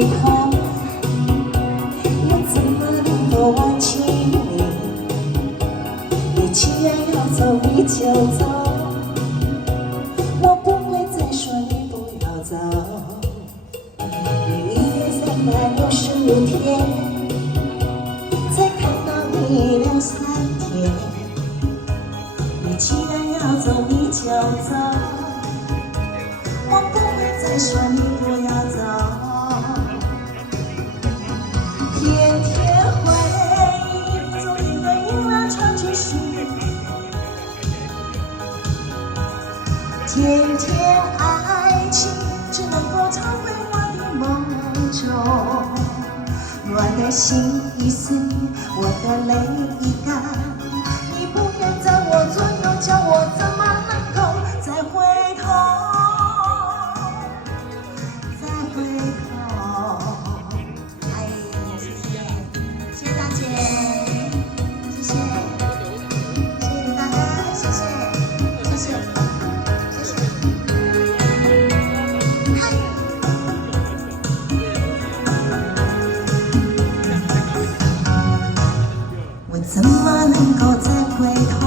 回头，我怎么能够忘记你？你既然要走，你就走，我不会再说你不要走。你1年365天，才看到你2、3天。你既然要走，你就走，我不会再说你不要走。天天回忆，从你的音乐传继续。天天爱情，只能够藏回我的梦中。我的心已碎，我的泪已干，你不愿在我左右，叫我怎么能够再回头？再回头。哎，谢谢，谢谢大姐，谢谢，谢谢李大哥，谢谢，谢谢，谢谢。嗨。我怎么能够再回头？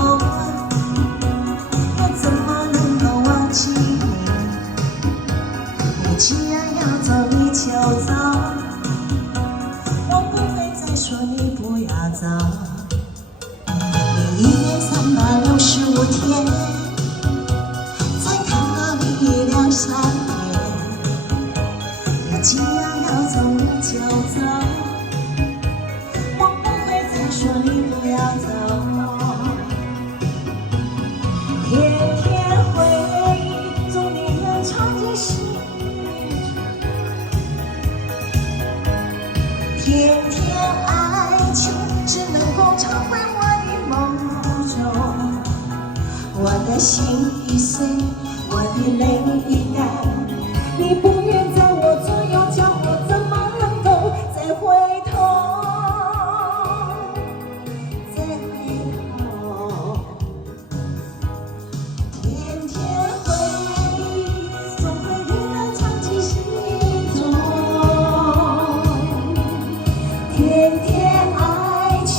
我怎么能够忘记你？你既然要走，你就走，我不会再说你不要走。你1年365天，才看到你2、3天。你既然要走，你就走，我不会再说你不要走。天天回忆，从你的唱进心里。天天爱情，只能够藏回我的梦中。我的心已碎，我的泪已干，你不愿在我左右，叫我怎么能够再回头？再回头。天天回忆，总会依然藏进心中。天天爱情，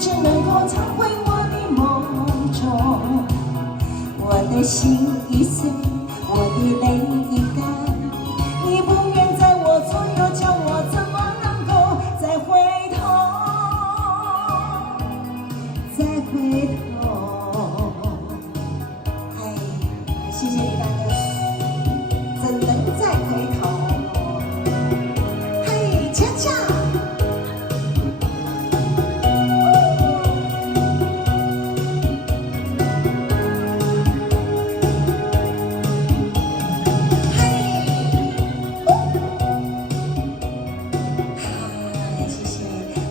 只能够藏回我的梦中。我的心已碎，我的泪已干，你不愿在我左右，叫我怎么能够再回头？再回头。哎，谢谢李大哥，怎能再回头？嘿，恰恰。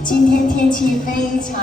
今天天气非常。